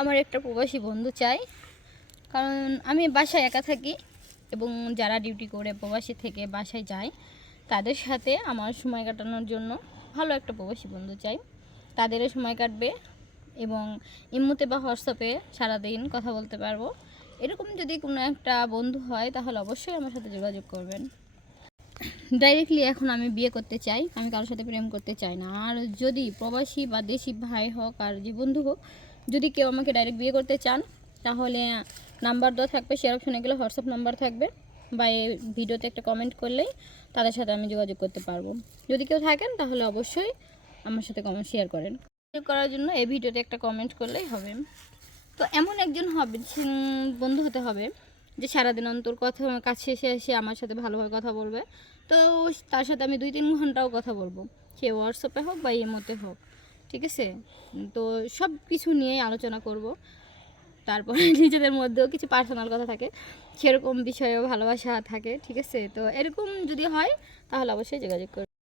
আমার একটা প্রবাসী বন্ধু চাই। কারণ আমি বাসায় একা থাকি এবং যারা ডিউটি করে প্রবাসী থেকে বাসায় যায়, তাদের সাথে আমার সময় কাটানোর জন্য ভালো একটা প্রবাসী বন্ধু চাই। তাদেরও সময় কাটবে এবং ইমুতে বা হোয়াটসঅ্যাপে সারাদিন কথা বলতে পারব। এরকম যদি কোনো একটা বন্ধু হয়, তাহলে অবশ্যই আমার সাথে যোগাযোগ করবেন। ডাইরেক্টলি এখন আমি বিয়ে করতে চাই, আমি কারোর সাথে প্রেম করতে চাই না। আর যদি প্রবাসী বা দেশি ভাই হোক আর যে বন্ধু হোক যদি কেউ আমাকে ডাইরেক্ট বিয়ে করতে চান, তাহলে নাম্বার দেওয়া থাকবে শেয়ার অপশনে গেলে হোয়াটসঅ্যাপ নাম্বার থাকবে বা এই ভিডিওতে একটা কমেন্ট করলেই তাদের সাথে আমি যোগাযোগ করতে পারব। যদি কেউ থাকেন, তাহলে অবশ্যই আমার সাথে কমেন্ট শেয়ার করেন। করার জন্য এই ভিডিওতে একটা কমেন্ট করলেই হবে। তো এমন একজন হবে বন্ধু হতে হবে, যে সারাদিন অন্তর কথা কাছে এসে এসে আমার সাথে ভালোভাবে কথা বলবে। তো তার সাথে আমি দুই তিন ঘন্টাও কথা বলব। সে হোয়াটসঅ্যাপে হোক বা ইমোতে হোক। ঠিক আছে? তো সব কিছু নিয়েই আলোচনা করব। তারপরে নিজেদের মধ্যেও কিছু পার্সোনাল কথা থাকে। সেরকম বিষয়েও ভালোবাসা থাকে, ঠিক আছে? তো এরকম যদি হয়, তাহলে অবশ্যই যোগাযোগ করবে।